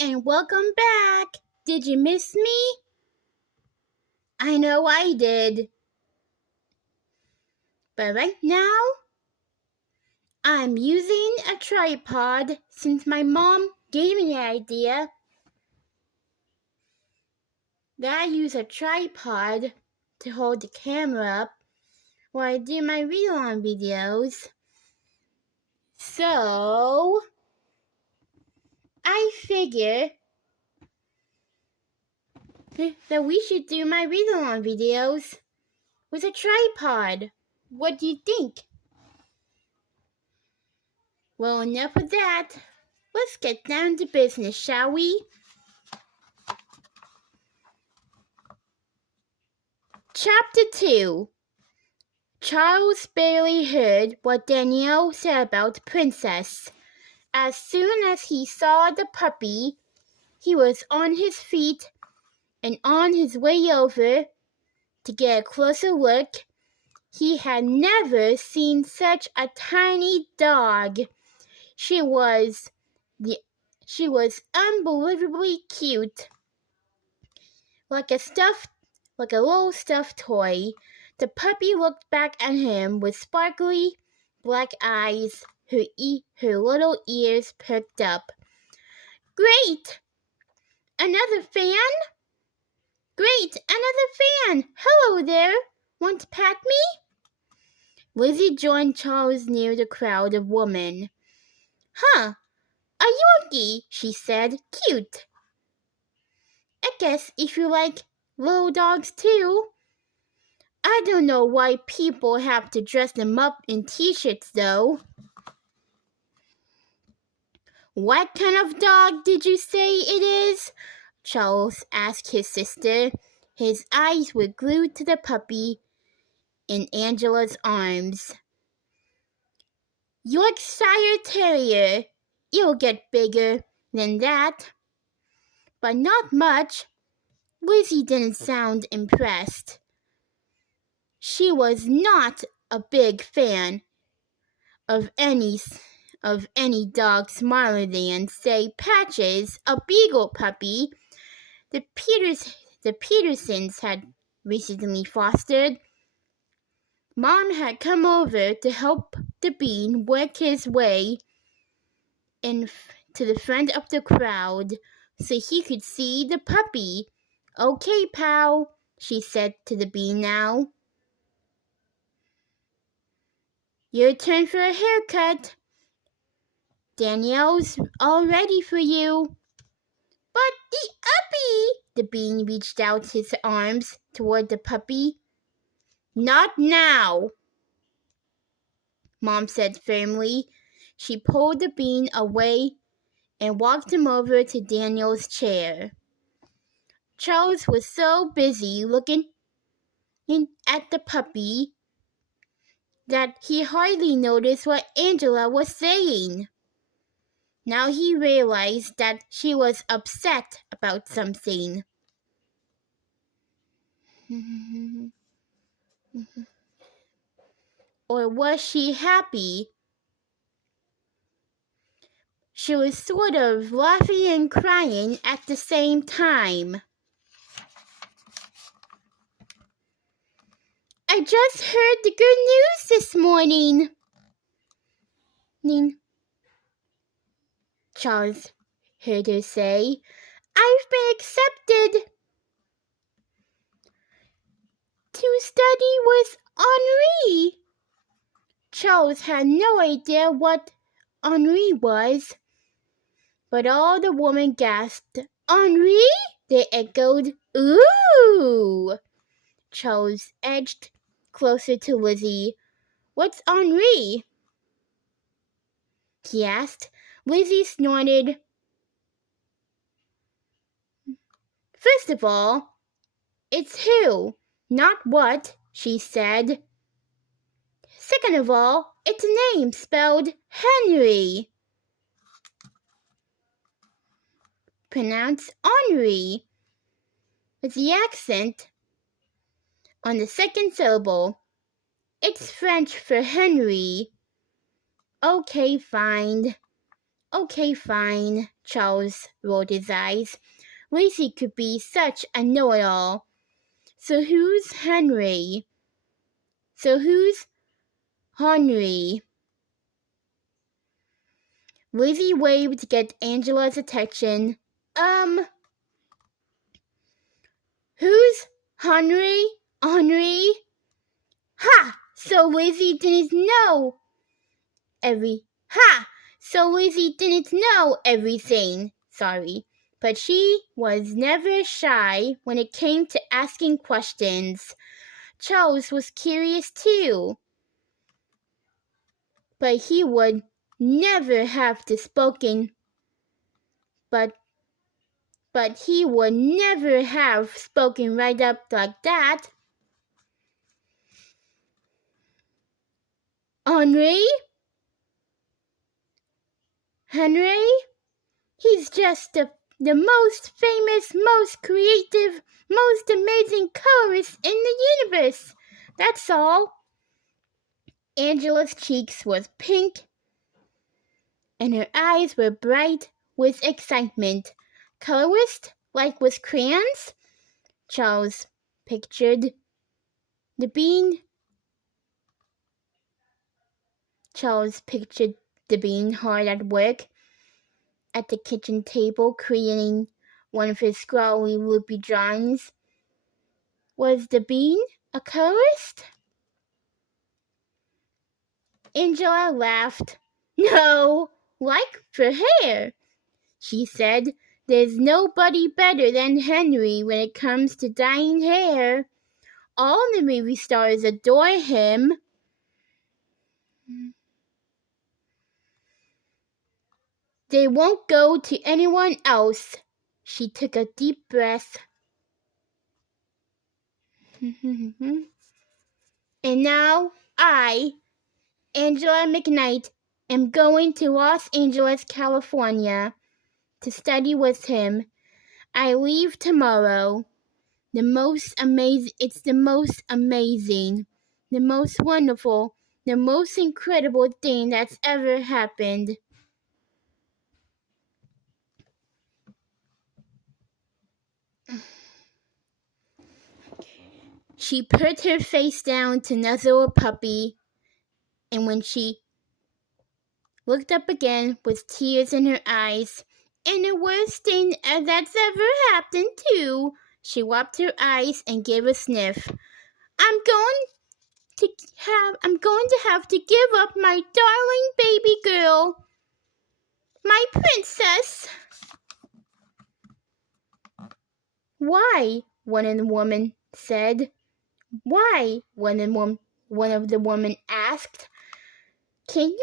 and welcome back. Did you miss me? I know I did. But right now, I'm using a tripod since my mom gave me the idea that I use a tripod to hold the camera up while I do my read-along videos. So, I figure that we should do my read-along videos with a tripod. What do you think? Well, enough of that. Let's get down to business, shall we? Chapter 2. Charles barely heard what Danielle said about the princess. As soon as he saw the puppy, he was on his feet and on his way over to get a closer look. He had never seen such a tiny dog. She was unbelievably cute. Like a little stuffed toy. The puppy looked back at him with sparkly black eyes, her little ears perked up. Great! Another fan? Great! Another fan! Hello there! Want to pat me? Lizzie joined Charles near the crowd of women. Huh, a Yorkie, she said. Cute. I guess if you like little dogs too. I don't know why people have to dress them up in t-shirts though. What kind of dog did you say it is? Charles asked his sister. His eyes were glued to the puppy in Angela's arms. Yorkshire Terrier. It'll get bigger than that. But not much. Lizzie didn't sound impressed. She was not a big fan of any dog smaller than, say, Patches, a beagle puppy the Petersons had recently fostered. Mom had come over to help the Bean work his way to the front of the crowd so he could see the puppy. Okay, pal, she said to the Bean now. Your turn for a haircut. Danielle's all ready for you. But the uppy! The Bean reached out his arms toward the puppy. Not now, Mom said firmly. She pulled the Bean away and walked him over to Daniel's chair. Charles was so busy looking at the puppy that he hardly noticed what Angela was saying. Now he realized that she was upset about something. Or was she happy? She was sort of laughing and crying at the same time. I just heard the good news this morning. Charles heard her say, I've been accepted to study with Henri. Charles had no idea what Henri was, but all the women gasped. Henri? They echoed, ooh! Charles edged closer to Lizzie. What's Henri? He asked. Lizzie snorted. First of all, it's who, not what, she said. Second of all, it's a name spelled Henry. Pronounced Henri, with the accent on the second syllable. It's French for Henry. Okay, fine. Okay, fine, Charles rolled his eyes. Lizzie could be such a know-it-all. So who's Henry? Lizzie waved to get Angela's attention. Who's Henry? Henry? Ha! So Lizzie didn't know everything. Sorry. But she was never shy when it came to asking questions. Charles was curious too. But he would never have spoken right up like that. Henry? He's just the most famous, most creative, most amazing colorist in the universe. That's all. Angela's cheeks were pink and her eyes were bright with excitement. Colorist? Like with crayons? Charles pictured the bean hard at work at the kitchen table creating one of his scrawly loopy drawings. Was the bean a colorist? Angela laughed. No, like for hair, she said. There's nobody better than Henry when it comes to dyeing hair. All the movie stars adore him. They won't go to anyone else. She took a deep breath. And now I, Angela McKnight, am going to Los Angeles, California to study with him. I leave tomorrow. It's the most amazing, the most wonderful, the most incredible thing that's ever happened. She put her face down to nuzzle a puppy, and when she looked up again with tears in her eyes, and the worst thing that's ever happened too, she wiped her eyes and gave a sniff. I'm going to have to give up my darling baby girl, my princess. Why? One of the women said. Why? One of the women asked. Can't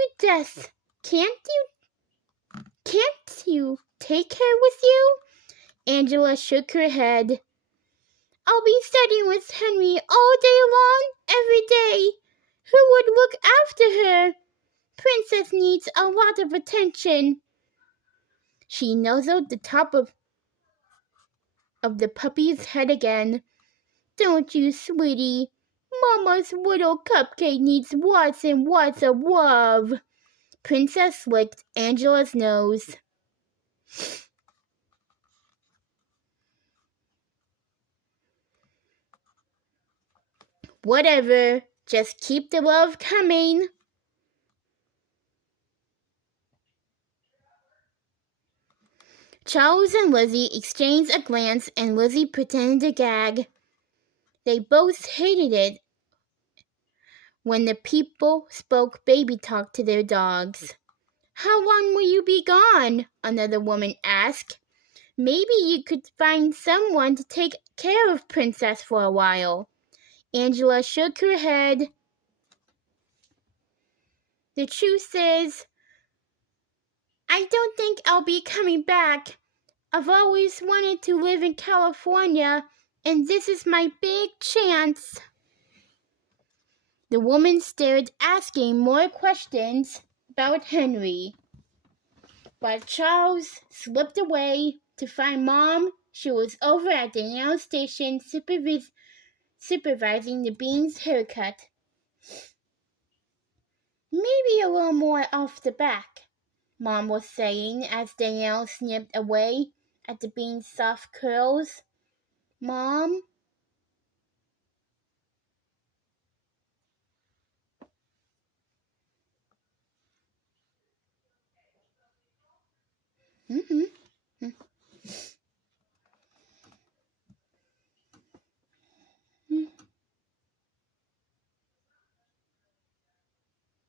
you take her with you? Angela shook her head. I'll be studying with Henry all day long, every day. Who would look after her? Princess needs a lot of attention. She nuzzled the top of the puppy's head again. Don't you, sweetie? Mama's little cupcake needs lots and lots of love. Princess licked Angela's nose. Whatever, just keep the love coming. Charles and Lizzie exchanged a glance and Lizzie pretended to gag. They both hated it when the people spoke baby talk to their dogs. How long will you be gone? Another woman asked. Maybe you could find someone to take care of Princess for a while. Angela shook her head. The truth is, I don't think I'll be coming back. I've always wanted to live in California, and this is my big chance. The woman stared, asking more questions about Henry. While Charles slipped away to find Mom, she was over at the nail station supervising the Bean's haircut. Maybe a little more off the back, Mom was saying as Danielle snipped away at the bean's soft curls. Mom? Mm-hmm.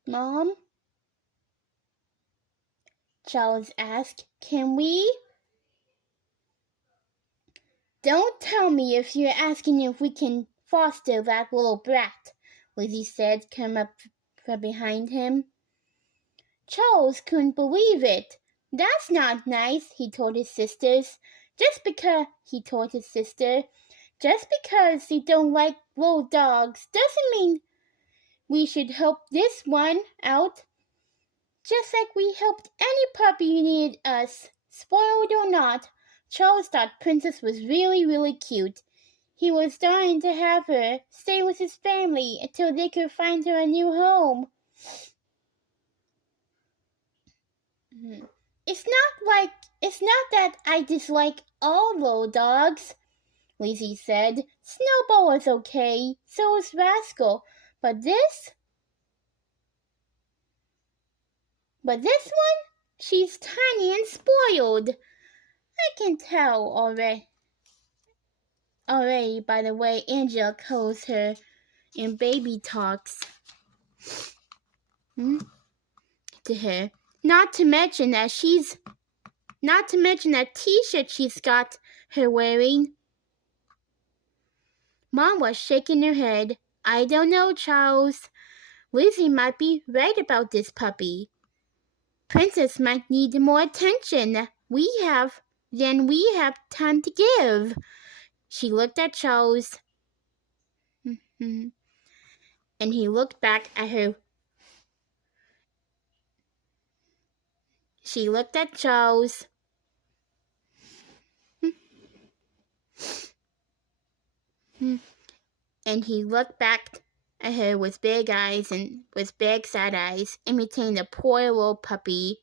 Mom? Charles asked. Can we? Don't tell me if you're asking if we can foster that little brat, Lizzie said, come up from behind him. Charles couldn't believe it. That's not nice, he told his sisters. Just because they don't like little dogs doesn't mean we should help this one out. Just like we helped any puppy who needed us, spoiled or not. Charles thought Princess was really, really cute. He was dying to have her stay with his family until they could find her a new home. It's not that I dislike all little dogs, Lizzie said. Snowball was okay, so was Rascal. But this one? She's tiny and spoiled. I can tell already by the way Angela calls her in baby talks to her. Not to mention that t-shirt she's got her wearing. Mom was shaking her head. I don't know, Charles. Lizzie might be right about this puppy. Princess might need more attention than we have time to give. She looked at Charles, and he looked back at her. She looked at Charles. And he looked back at her with big eyes and with big sad eyes, imitating the poor little puppy.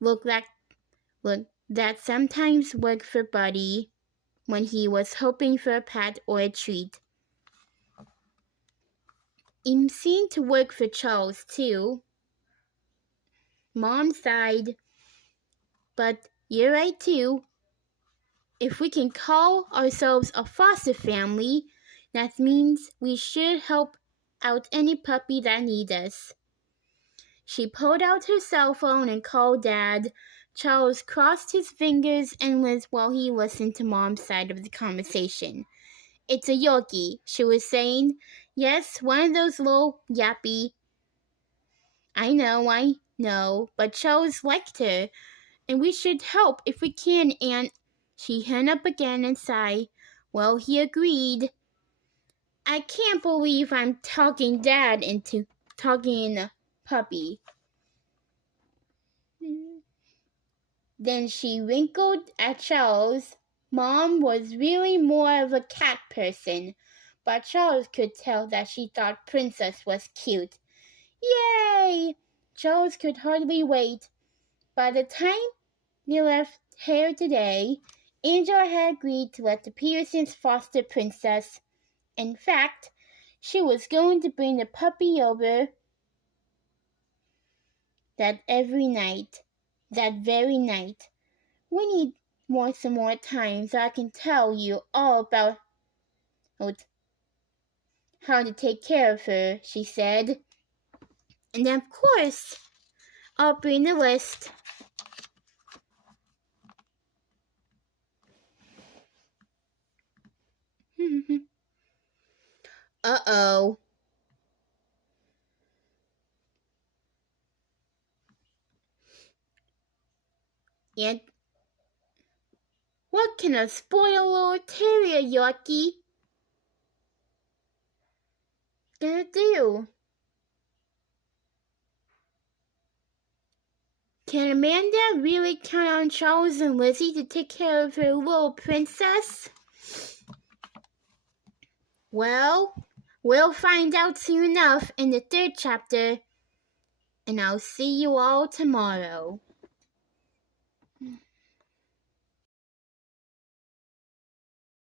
Look, that sometimes worked for Buddy when he was hoping for a pat or a treat. It seemed to work for Charles, too. Mom sighed. But you're right, too. If we can call ourselves a foster family, that means we should help out any puppy that needs us. She pulled out her cell phone and called Dad. Charles crossed his fingers while he listened to Mom's side of the conversation. It's a Yorkie, she was saying. Yes, one of those little yappy. I know, but Charles liked her, and we should help if we can, Aunt. She hung up again and sighed. Well, he agreed. I can't believe I'm talking Dad into talking a puppy. Then she wrinkled at Charles. Mom was really more of a cat person, but Charles could tell that she thought Princess was cute. Yay! Charles could hardly wait. By the time they left here today, Angela had agreed to let the Pearsons foster Princess. In fact, she was going to bring the puppy over that very night. We need some more time so I can tell you all about how to take care of her, she said. And then, of course, I'll bring the list. Uh-oh. And what can a spoiled little terrier Yorkie gonna do? Can Amanda really count on Charles and Lizzie to take care of her little princess? Well, we'll find out soon enough in the 3rd chapter. and I'll see you all tomorrow.